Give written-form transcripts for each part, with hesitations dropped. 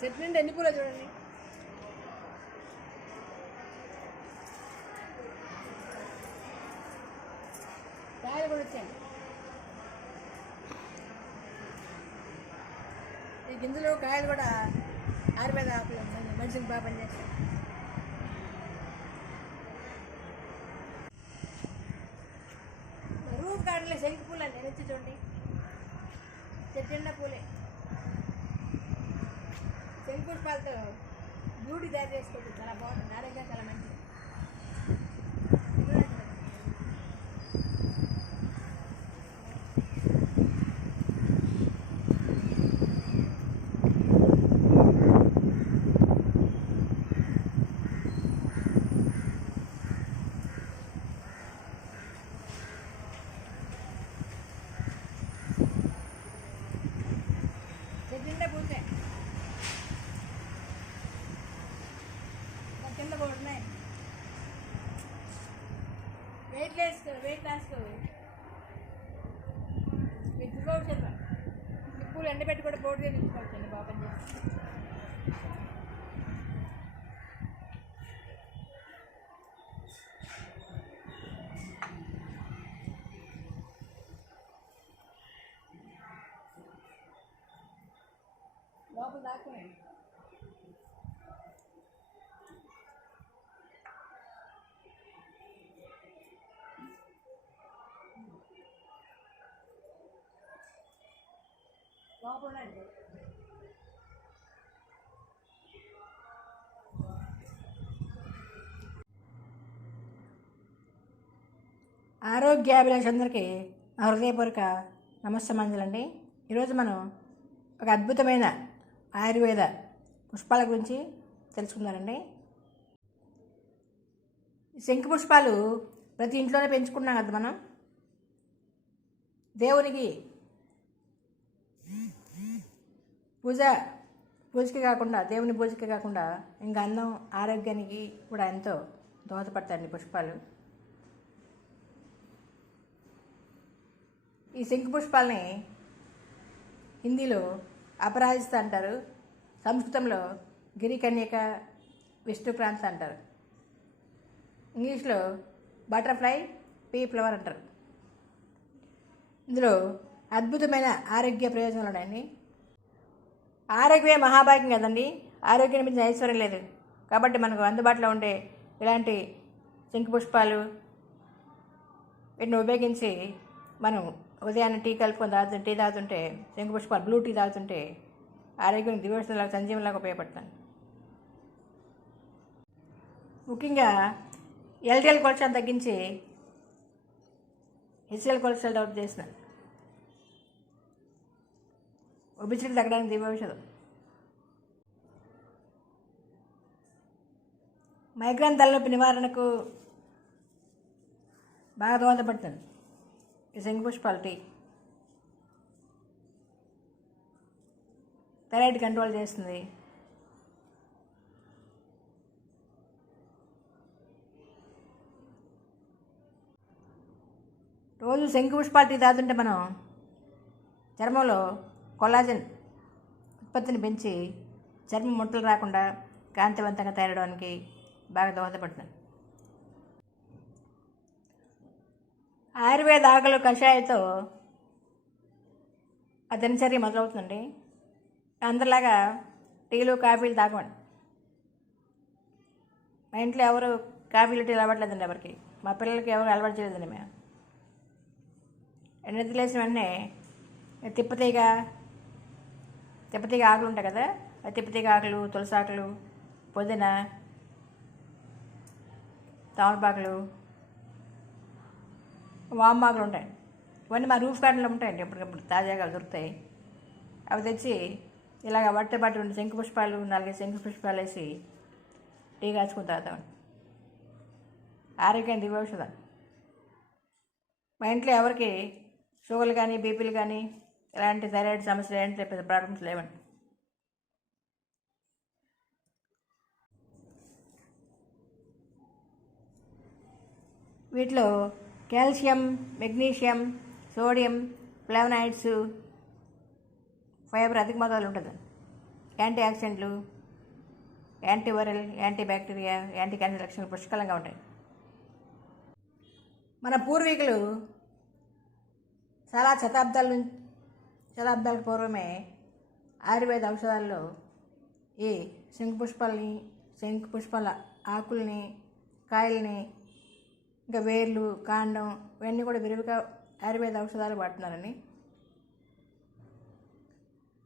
Set నుండి ఎన్ని పూలు చూడండి. కాయలు కూడా వచ్చాయండి. ఈ గింజలు కాయలు కూడా ఆయుర్వేద ఆకులు మనిషికి బాగా పనిచేస్తాయి. రూమ్ గార్డెన్లో శంకు పూలు అండి, వచ్చి చూడండి. చెట్టు పూలే శంకు పుష్పాలతో బ్యూటీ తయారు చేసుకోవచ్చు. చాలా బాగుంటుంది, ఆరోగ్యం చాలా మంచిది. చెట్టు పూసే కింద పోతున్నాయి. వెయిట్ లాస్ భవిష్యత్తు పూలు ఎండబెట్టి కూడా బోర్డుగా తెచ్చుకోవచ్చండి. బాగా పనిచేస్తుంది. లోపల దాక్కున్నాయి. లోపల ఆరోగ్యాభిలాషులందరికీ నా హృదయపూర్వక నమస్సమాంజలండి. ఈరోజు మనం ఒక అద్భుతమైన ఆయుర్వేద పుష్పాల గురించి తెలుసుకుందామండి. శంఖు పుష్పాలు ప్రతి ఇంట్లోనే పెంచుకున్నాం కదా మనం. దేవునికి పూజకి కాకుండా, దేవుని పూజకి కాకుండా ఇంకా అందం ఆరోగ్యానికి కూడా ఎంతో దోహదపడతాయండి పుష్పాలు. ఈ శంఖు పుష్పాలని హిందీలో అపరాజిత అంటారు, సంస్కృతంలో గిరికన్యక, విష్ణుక్రాంత అంటారు, ఇంగ్లీష్లో బటర్ఫ్లై, పీ ఫ్లవర్ అంటారు. ఇందులో అద్భుతమైన ఆరోగ్య ప్రయోజనాలు ఉన్నాయండి. ఆరోగ్యమే మహాభాగ్యం కదండి. ఆరోగ్యాన్ని మించిన ఐశ్వర్యం లేదు. కాబట్టి మనకు అందుబాటులో ఉండే ఇలాంటి శంఖు పుష్పాలు వీటిని ఉపయోగించి మనం ఉదయాన్నే టీ తాగుతుంటే శంఖు పుష్పాలు బ్లూ టీ తాగుతుంటే ఆరోగ్యం దివసంలాగా సంజీవంలాగా ఉపయోగపడతాను. ముఖ్యంగా ఎల్డిఎల్ కొలెస్ట్రాల్ తగ్గించి హెచ్డిఎల్ కొలెస్ట్రాల్ డెవలప్ చేస్తున్నాను. ఒబిసిటీ తగ్గడానికి దివ్య ఔషధం. మైగ్రేన్ తలనొప్పి నివారణకు బాగా దోహదపడుతుంది ఈ శంఖు పుష్పాల టీ. థైరాయిడ్ కంట్రోల్ చేస్తుంది. రోజు శంఖు పుష్పాల టీ తాగుతుంటే మనం చర్మంలో కొల్లాజన్ ఉత్పత్తిని పెంచి చర్మం ముట్టలు రాకుండా కాంతివంతంగా తయారవడానికి బాగా దోహదపడుతుంది. ఆయుర్వేద ఆకులు కషాయంతో ఆ దినచర్య మొదలవుతుందండి. అందరిలాగా టీలు కాఫీలు తాగమండి. మా ఇంట్లో ఎవరు కాఫీలు టీలు అలవాట్లేదండి ఎవరికి. మా పిల్లలకి ఎవరు అలవాటు చేయలేదండి. మేము నిద్ర లేచిన వెంటనే తిప్పతీగ ఆకులు ఉంటాయి కదా, ఆ తిప్పతీగ ఆకులు, తులసి ఆకులు, పుదీనా, తమలపాకులు, వామాకులు ఉంటాయి. ఇవన్నీ మా రూఫ్ గార్డెన్లో ఉంటాయండి. ఎప్పటికప్పుడు తాజాగా దొరుకుతాయి. అవి తెచ్చి ఇలాగ వట్టపాటు 2 శంఖు పుష్పాలు, 4 శంఖు పుష్పాలు వేసి టీ కాచుకుని తాగుతామండి. ఆరోగ్యం దివ్య ఔషధం. మా ఇంట్లో ఎవరికి షుగర్లు కానీ, బీపీలు కానీ, ఎలాంటి థైరాయిడ్ సమస్యలు, ఎలాంటి పెద్ద ప్రాబ్లమ్స్ లేవండి. వీటిలో calcium, magnesium, sodium, flavonoids, fibre అధిక మొత్తాలు ఉంటుంది. యాంటీ ఆక్సిడెంట్లు, antiviral, anti bacteria, anti cancer లక్షణాలు పుష్కలంగా ఉంటాయి. మన పూర్వీకులు చాలా శతాబ్దాల పూర్వమే ఆయుర్వేద ఔషధాల్లో ఈ శంఖుపుష్పాల ఆకుల్ని, కాయల్ని, ఇంకా వేర్లు, కాండం ఇవన్నీ కూడా విరివిగా ఆయుర్వేద ఔషధాలు వాడుతున్నారని.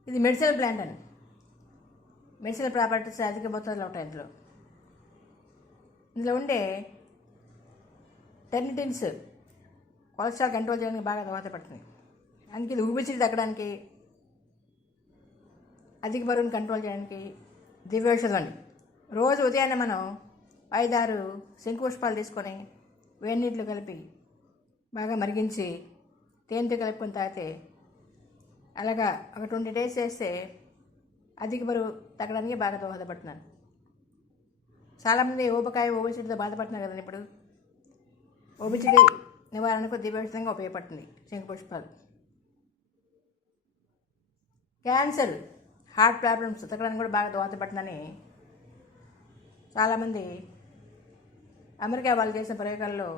ఇది మెడిసినల్ ప్లాంట్ అని, మెడిసినల్ ప్రాపర్టీస్ అధిక మోతాదులో ఉంటాయి. ఇందులో ఉండే టెర్నిటిన్స్ కొలెస్ట్రాల్ కంట్రోల్ చేయడానికి బాగా దోహదపడుతుంది. అందుకే ఇది ఊపిరితిత్తులు తగ్గడానికి, అధిక బరువును కంట్రోల్ చేయడానికి దివ్యౌషధం అండి. రోజు ఉదయాన్నే మనం 5-6 శంఖుపుష్పాలు తీసుకొని వేడి నీటిలో కలిపి బాగా మరిగించి తేనెతో కలుపుకొని తాగితే, అలాగా ఒక 20 days చేస్తే అధిక బరువు తగ్గడానికి బాగా దోహదపడుతున్నాను. చాలామంది ఓబిసిటీతో బాధపడుతున్నారు కదండి. ఇప్పుడు ఓబిసిటీ నివారణకు దివ్యౌషధంగా ఉపయోగపడుతుంది శంఖుపుష్పాలు. క్యాన్సర్, హార్ట్ ప్రాబ్లమ్స్ తగ్గడానికి కూడా బాగా దోహదపడుతుందని చాలామంది అమెరికా వాళ్ళు చేసిన ప్రయోగాల్లో,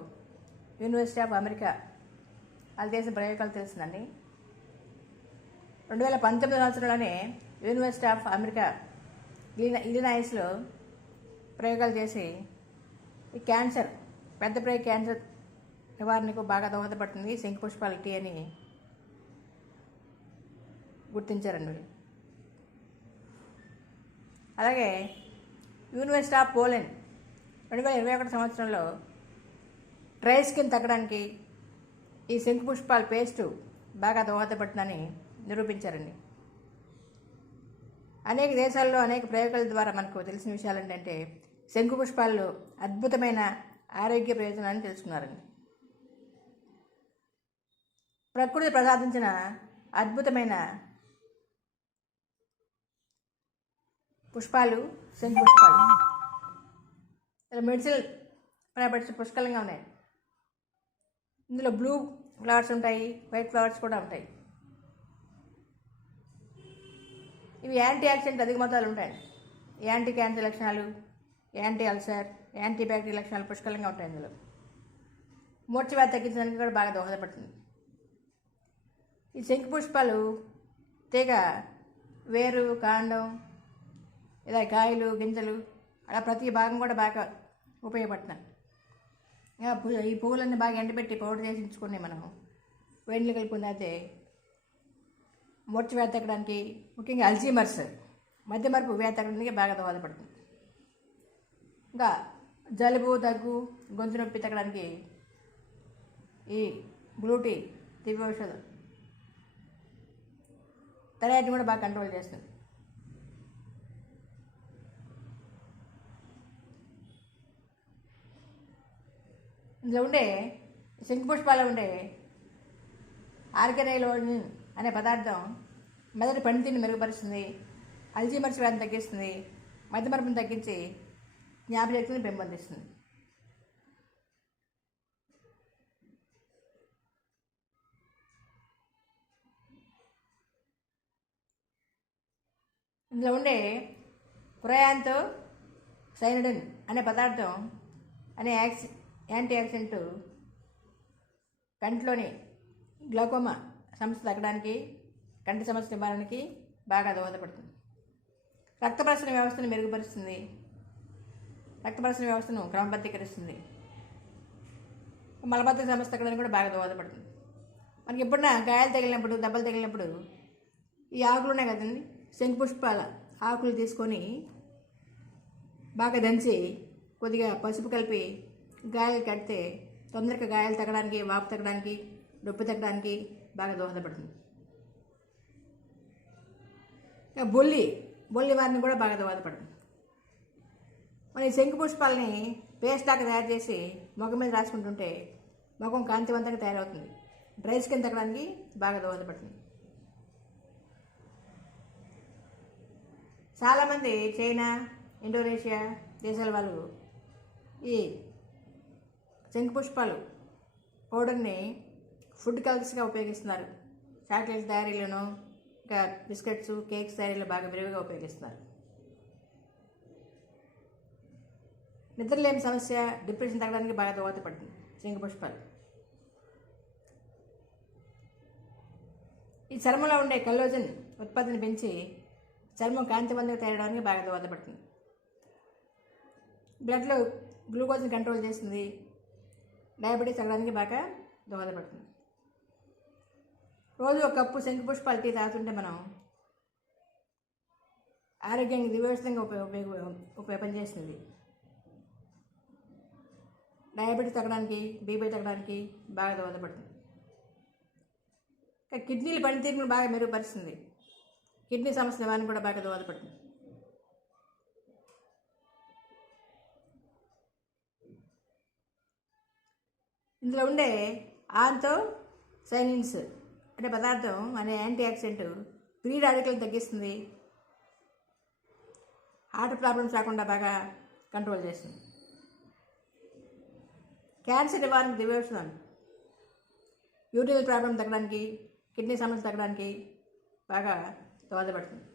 యూనివర్సిటీ ఆఫ్ అమెరికా వాళ్ళు చేసిన ప్రయోగాలు తెలిసిందండి. 2019 సంవత్సరంలోనే యూనివర్సిటీ ఆఫ్ అమెరికా ఇలినాయిస్లో ప్రయోగాలు చేసి ఈ క్యాన్సర్, పెద్ద ప్రేగు క్యాన్సర్ నివారణకు బాగా దోహదపడుతుంది శంఖుపుష్పాల టీ అని గుర్తించారండి. అలాగే యూనివర్సిటీ ఆఫ్ పోలాండ్ 2021 సంవత్సరంలో డ్రై స్కిన్ తగ్గడానికి ఈ శంఖుపుష్పాల పేస్టు బాగా దోహదపడుతుందని నిరూపించారండి. అనేక దేశాల్లో అనేక ప్రయోగాల ద్వారా మనకు తెలిసిన విషయాలు ఏంటంటే శంఖుపుష్పాల్లో అద్భుతమైన ఆరోగ్య ప్రయోజనాన్ని తెలుసుకున్నారండి. ప్రకృతి ప్రసాదించిన అద్భుతమైన పుష్పాలు శంఖుపుష్పాలు. మెడిసినల్ ప్రాపర్టీస్ పుష్కలంగా ఉన్నాయి. ఇందులో బ్లూ ఫ్లవర్స్ ఉంటాయి, వైట్ ఫ్లవర్స్ కూడా ఉంటాయి. ఇవి యాంటీ ఆక్సిడెంట్ అధిక మొత్తాలు ఉంటాయి. యాంటీ క్యాన్సర్ లక్షణాలు, యాంటీ అల్సర్, యాంటీ బ్యాక్టీరియా లక్షణాలు పుష్కలంగా ఉంటాయి. ఇందులో మూర్ఛవ్యాధి తగ్గించడానికి కూడా బాగా దోహదపడుతుంది. ఈ శంఖుపుష్పాలు తీగ, వేరు, కాండం, ఇలా కాయలు, గింజలు, అలా ప్రతి భాగం కూడా బాగా ఉపయోగపడుతున్నాయి. ఈ పువ్వులన్నీ బాగా ఎండబెట్టి పౌడర్ చేసి ఉంచుకుని మనం వేడిలో కలుపుకుని అయితే మూర్ఛవ్యాధి తగ్గడానికి, ముఖ్యంగా అల్జీమర్స్, మధ్యమరుపు వ్యాధి తగ్గడానికి బాగా దోహదపడుతుంది. ఇంకా జలుబు, దగ్గు, గొంతు నొప్పి తగ్గడానికి ఈ బ్లూ టీ దివ్యౌషధం. థైరాయిడ్ని కూడా బాగా కంట్రోల్ చేస్తుంది. ఇందులో ఉండే శంఖుపుష్పాలు ఉండే ఆర్గనైలోన్ అనే పదార్థం మెదడు పనితీరుని మెరుగుపరుస్తుంది, అల్జీమర్స్ వ్యాధిని తగ్గిస్తుంది, మధ్యమరుపుని తగ్గించి జ్ఞాపకశక్తిని పెంపొందిస్తుంది. ఇందులో ఉండే క్రయాంతో సైనడిన్ అనే పదార్థం అనే యాంటీ ఆక్సిడెంట్ కంటిలోని గ్లౌకోమా సమస్య తగ్గడానికి, కంటి సమస్య నివారణకి బాగా దోహదపడుతుంది. రక్త ప్రసరణ వ్యవస్థను మెరుగుపరుస్తుంది, రక్త ప్రసరణ వ్యవస్థను క్రమబద్ధీకరిస్తుంది. మలబద్ధక సమస్య తగ్గడానికి కూడా బాగా దోహదపడుతుంది. మనకి ఎప్పుడన్నా గాయాలు తగిలినప్పుడు, దెబ్బలు తగిలినప్పుడు ఈ ఆకులు ఉన్నాయి కదండి, శంఖుపుష్పాల ఆకులు తీసుకొని బాగా దంచి కొద్దిగా పసుపు కలిపి గాయాలు కడితే తొందరగా గాయాలు తగ్గడానికి, వాపు తగ్గడానికి, నొప్పి తగ్గడానికి బాగా దోహదపడుతుంది. ఇంకా బొల్లి వారిని కూడా బాగా దోహదపడుతుంది. మన ఈ శంఖుపుష్పాలని పేస్ట్ లాగా తయారు చేసి ముఖం మీద రాసుకుంటుంటే ముఖం కాంతివంతంగా తయారవుతుంది. డ్రై స్కిన్ తగ్గడానికి బాగా దోహదపడుతుంది. చాలామంది చైనా, ఇండోనేషియా దేశాల వాళ్ళు ఈ శంఖుపుష్పాలు పౌడర్ని ఫుడ్ కలర్స్గా ఉపయోగిస్తున్నారు. చాక్లెట్స్ తయారీలోనూ, ఇంకా బిస్కెట్స్, కేక్స్ తయారీలో బాగా విరివిగా ఉపయోగిస్తున్నారు. నిద్రలేని సమస్య, డిప్రెషన్ తగ్గడానికి బాగా దోహదపడుతుంది శంఖపుష్పాలు. ఈ చర్మంలో ఉండే కొల్లాజెన్ ఉత్పత్తిని పెంచి చర్మం కాంతివంతంగా తయారడానికి బాగా దోహదపడుతుంది. బ్లడ్లో గ్లూకోజ్ని కంట్రోల్ చేస్తుంది. డయాబెటీస్ తగ్గడానికి బాగా దోహదపడుతుంది. రోజు ఒక కప్పు శంఖపుష్పాల టీ తాగుతుంటే మనం ఆరోగ్యానికి దివ్యవస్థంగా పనిచేస్తుంది. డయాబెటీస్ తగ్గడానికి, బీపీ తగ్గడానికి బాగా దోహదపడుతుంది. కిడ్నీల పనితీరును బాగా మెరుగుపరుస్తుంది. కిడ్నీ సమస్య నివారణ కూడా బాగా దోహదపడుతుంది. ఇందులో ఉండే ఆంథోసైనిన్స్ అనే పదార్థం అనే యాంటీ ఆక్సిడెంట్ ఫ్రీ రాడికల్ని తగ్గిస్తుంది. హార్ట్ ప్రాబ్లమ్స్ రాకుండా బాగా కంట్రోల్ చేస్తుంది. క్యాన్సర్ నివారణకు దివ్యౌషధం. యూరినల్ ప్రాబ్లం తగ్గడానికి, కిడ్నీ సమస్య తగ్గడానికి బాగా దోహదపడుతుంది.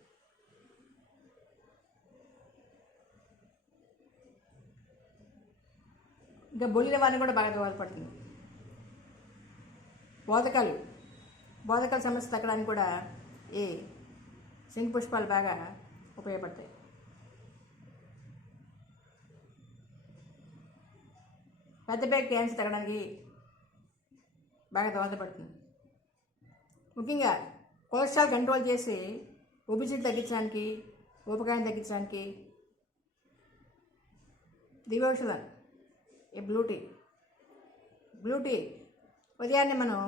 ఇంకా బొల్లి నివారణ కూడా బాగా దోహదపడుతుంది. బోధకాల సమస్య తగ్గడానికి కూడా ఈ శంఖపుష్పాలు బాగా ఉపయోగపడతాయి. పెద్దపేట క్యాన్సర్ తగ్గడానికి బాగా దోహదపడుతుంది. ముఖ్యంగా కొలెస్ట్రాల్ కంట్రోల్ చేసి ఒబిసిటీ తగ్గించడానికి, ఊబకాయం తగ్గించడానికి దివ్యౌషధం ఈ బ్లూ టీ ఉదయాన్నే మనం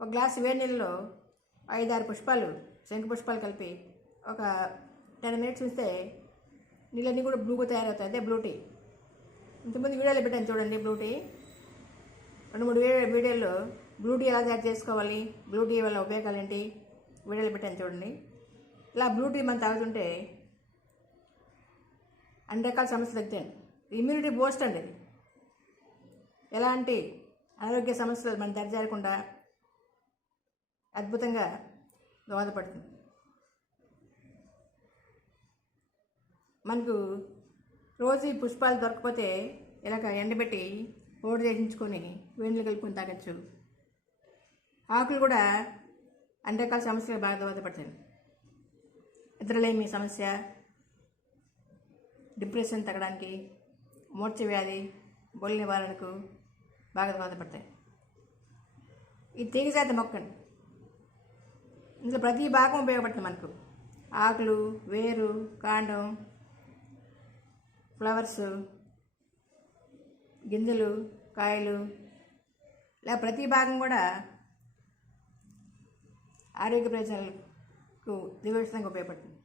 ఒక గ్లాసు వేడి నీళ్ళలో 5-6 పుష్పాలు, శంఖపుష్పాలు కలిపి ఒక 10 minutes ఉంచితే నీళ్ళన్నీ కూడా బ్లూగా తయారవుతాయి. అదే బ్లూ టీ. ఇంతకుముందు వీడియోలో పెట్టాను చూడండి. బ్లూ టీ 2-3 వీడియోల్లో బ్లూ టీ ఎలా తయారు చేసుకోవాలి, బ్లూ టీ వల్ల ఉపయోగాలు ఏంటి వీడియోలో పెట్టాను చూడండి. ఇలా బ్లూ టీ మనం తాగుతుంటే అన్ని రకాల సమస్యలు తగ్గుతాయి. ఇమ్యూనిటీ బూస్ట్ అండి ఇది. ఎలాంటి ఆరోగ్య సమస్యలు మనం దరిచేరకుండా అద్భుతంగా దోహదపడుతుంది. మనకు రోజు ఈ పుష్పాలు దొరకకపోతే ఇలాగ ఎండబెట్టి పౌడర్ చేయించుకొని వేడిలో కలుపుకొని తాగొచ్చు. ఆకులు కూడా అన్ని రకాల సమస్యలు బాగా దోహదపడతాయి. నిద్రలేమి సమస్య, డిప్రెషన్ తగ్గడానికి, మూర్ఛ వ్యాధి, బొల్లి నివారణకు బాగా దోహదపడతాయి. ఈ తీగజాతి మొక్కని ఇందులో ప్రతి భాగం ఉపయోగపడుతుంది మనకు. ఆకులు, వేరు, కాండం, ఫ్లవర్స్, గింజలు, కాయలు, ఇలా ప్రతి భాగం కూడా ఆరోగ్య ప్రయోజనాలకు దివ్యౌషధంగా ఉపయోగపడుతుంది.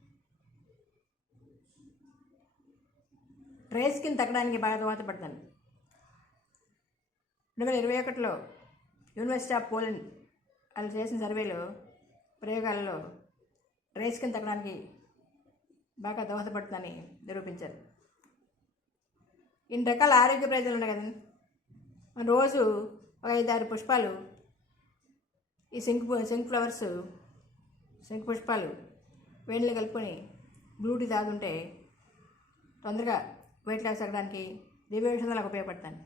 డ్రై స్కిన్ తగ్గడానికి బాగా దోహదపడుతుంది. 2021లో యూనివర్సిటీ ఆఫ్ పోలాండ్ వాళ్ళు చేసిన సర్వేలో, ప్రయోగాలలో డ్రై స్కిన్ తగ్గడానికి బాగా దోహదపడుతుందని నిరూపించారు. ఇన్ని రకాల ఆరోగ్య ప్రయోజనాలు ఉన్నాయి కదండి. మన రోజు ఒక 5-6 పుష్పాలు, ఈ శంఖు పుష్పాలు వేడిలో కలుపుకొని బ్లూ టీ తాగుతుంటే తొందరగా వెయిట్ లాస్ తగ్గడానికి దివ్యౌషధాలకు ఉపయోగపడతాను.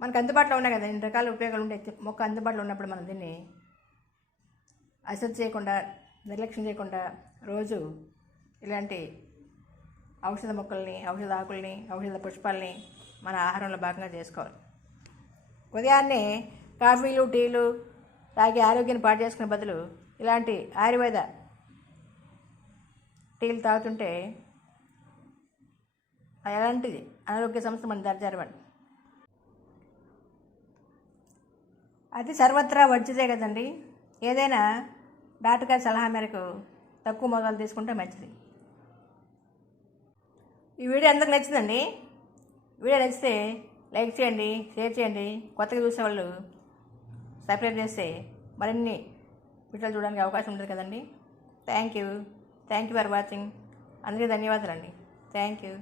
మనకు అందుబాటులో ఉన్నాయి కదా, ఇన్ని రకాల ఉపయోగాలు ఉంటాయి. మొక్క అందుబాటులో ఉన్నప్పుడు మనం దీన్ని అశ్రద్ధ చేయకుండా, నిర్లక్ష్యం చేయకుండా రోజు ఇలాంటి ఔషధ మొక్కల్ని, ఔషధ ఆకుల్ని, ఔషధ పుష్పాలని మన ఆహారంలో భాగంగా చేసుకోవాలి. ఉదయాన్నే కాఫీలు, టీలు తాగి ఆరోగ్యాన్ని పాడు చేసుకునే బదులు ఇలాంటి ఆయుర్వేద టీలు తాగుతుంటే ఎలాంటిది అనారోగ్య సమస్య మనం దరిచేరవండి. అది సర్వత్రా వర్జితే కదండి. ఏదైనా డాక్టర్ గారి సలహా మేరకు తక్కువ మోతాదు తీసుకుంటే మంచిది. ఈ వీడియో అందరికి నచ్చిందండి. వీడియో నచ్చితే లైక్ చేయండి, షేర్ చేయండి. కొత్తగా చూసేవాళ్ళు సబ్స్క్రైబ్ చేస్తే మరిన్ని వీడియోలు చూడడానికి అవకాశం ఉంటుంది కదండి. Thank you for watching. అందరికీ ధన్యవాదాలండి. Thank you.